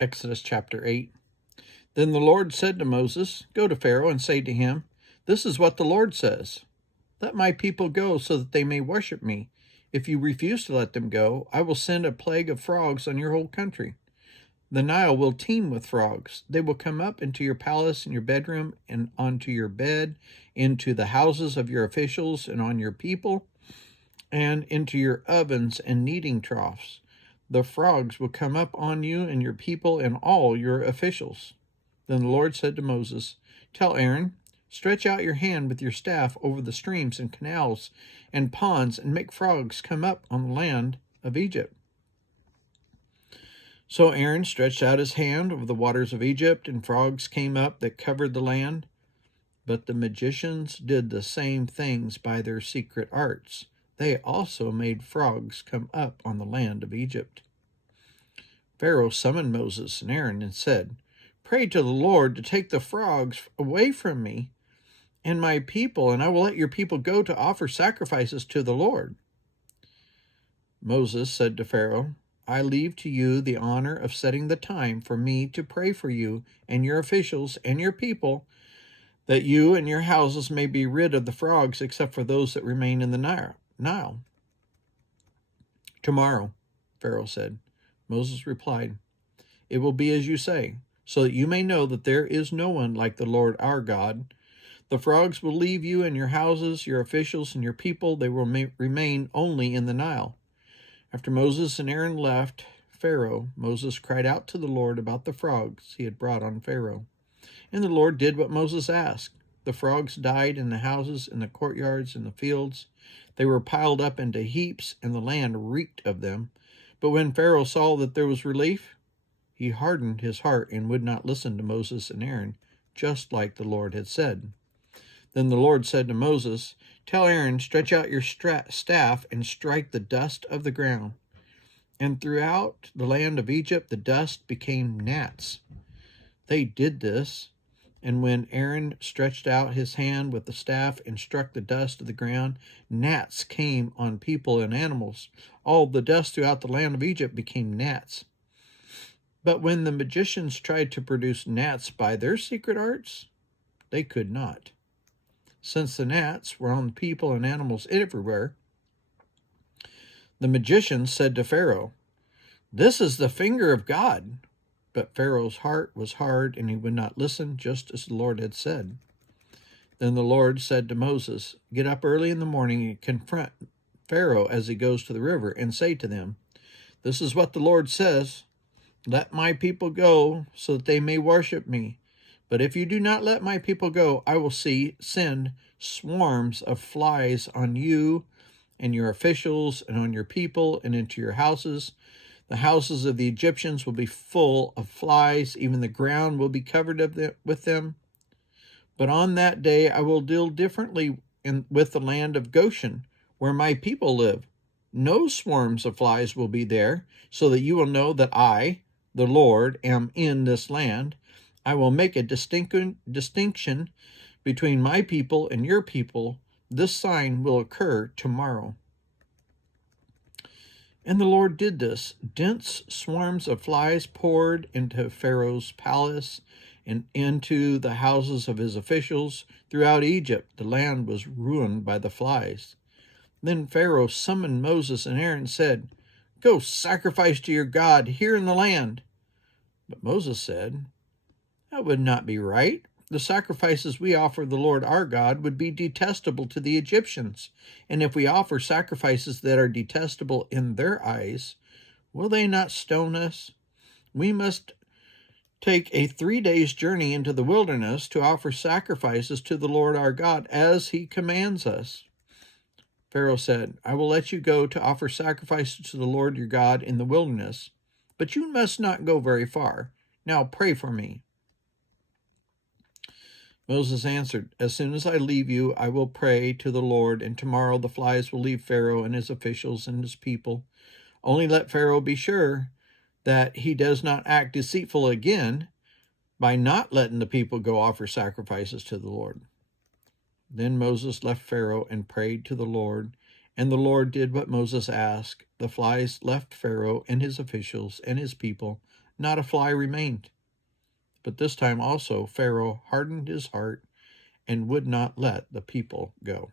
Exodus chapter 8. Then the Lord said to Moses, "Go to Pharaoh and say to him, 'This is what the Lord says. Let my people go so that they may worship me. If you refuse to let them go, I will send a plague of frogs on your whole country. The Nile will teem with frogs. They will come up into your palace and your bedroom and onto your bed, into the houses of your officials and on your people, and into your ovens and kneading troughs. The frogs will come up on you and your people and all your officials.' Then the Lord said to Moses, 'Tell Aaron, stretch out your hand with your staff over the streams and canals and ponds and make frogs come up on the land of Egypt.' So Aaron stretched out his hand over the waters of Egypt, and frogs came up that covered the land. But the magicians did the same things by their secret arts. They also made frogs come up on the land of Egypt. Pharaoh summoned Moses and Aaron and said, 'Pray to the Lord to take the frogs away from me and my people, and I will let your people go to offer sacrifices to the Lord.' Moses said to Pharaoh, 'I leave to you the honor of setting the time for me to pray for you and your officials and your people, that you and your houses may be rid of the frogs except for those that remain in the Nile.' 'Tomorrow,' Pharaoh said. Moses replied, 'It will be as you say, so that you may know that there is no one like the Lord our God. The frogs will leave you and your houses, your officials, and your people. They will remain only in the Nile.' After Moses and Aaron left Pharaoh, Moses cried out to the Lord about the frogs he had brought on Pharaoh. And the Lord did what Moses asked. The frogs died in the houses, in the courtyards, in the fields. They were piled up into heaps, and the land reeked of them. But when Pharaoh saw that there was relief, he hardened his heart and would not listen to Moses and Aaron, just like the Lord had said. Then the Lord said to Moses, 'Tell Aaron, stretch out your staff and strike the dust of the ground.' And throughout the land of Egypt the dust became gnats. They did this, and when Aaron stretched out his hand with the staff and struck the dust of the ground, gnats came on people and animals. All the dust throughout the land of Egypt became gnats. But when the magicians tried to produce gnats by their secret arts, they could not. Since the gnats were on the people and animals everywhere, the magicians said to Pharaoh, 'This is the finger of God.' But Pharaoh's heart was hard, and he would not listen, just as the Lord had said. Then the Lord said to Moses, 'Get up early in the morning and confront Pharaoh as he goes to the river, and say to them, "This is what the Lord says. Let my people go so that they may worship me. But if you do not let my people go, I will send swarms of flies on you and your officials and on your people and into your houses. The houses of the Egyptians will be full of flies. Even the ground will be covered with them. But on that day I will deal differently with the land of Goshen, where my people live. No swarms of flies will be there, so that you will know that I, the Lord, am in this land. I will make a distinction between my people and your people. This sign will occur tomorrow." And the Lord did this. Dense swarms of flies poured into Pharaoh's palace and into the houses of his officials. Throughout Egypt, the land was ruined by the flies. Then Pharaoh summoned Moses and Aaron and said, "Go sacrifice to your God here in the land." But Moses said, "That would not be right. The sacrifices we offer the Lord our God would be detestable to the Egyptians. And if we offer sacrifices that are detestable in their eyes, will they not stone us? We must take a 3 days journey into the wilderness to offer sacrifices to the Lord our God as he commands us." Pharaoh said, "I will let you go to offer sacrifices to the Lord your God in the wilderness, but you must not go very far. Now pray for me." Moses answered, "As soon as I leave you, I will pray to the Lord, and tomorrow the flies will leave Pharaoh and his officials and his people. Only let Pharaoh be sure that he does not act deceitful again by not letting the people go offer sacrifices to the Lord." Then Moses left Pharaoh and prayed to the Lord, and the Lord did what Moses asked. The flies left Pharaoh and his officials and his people, not a fly remained. But this time also Pharaoh hardened his heart and would not let the people go.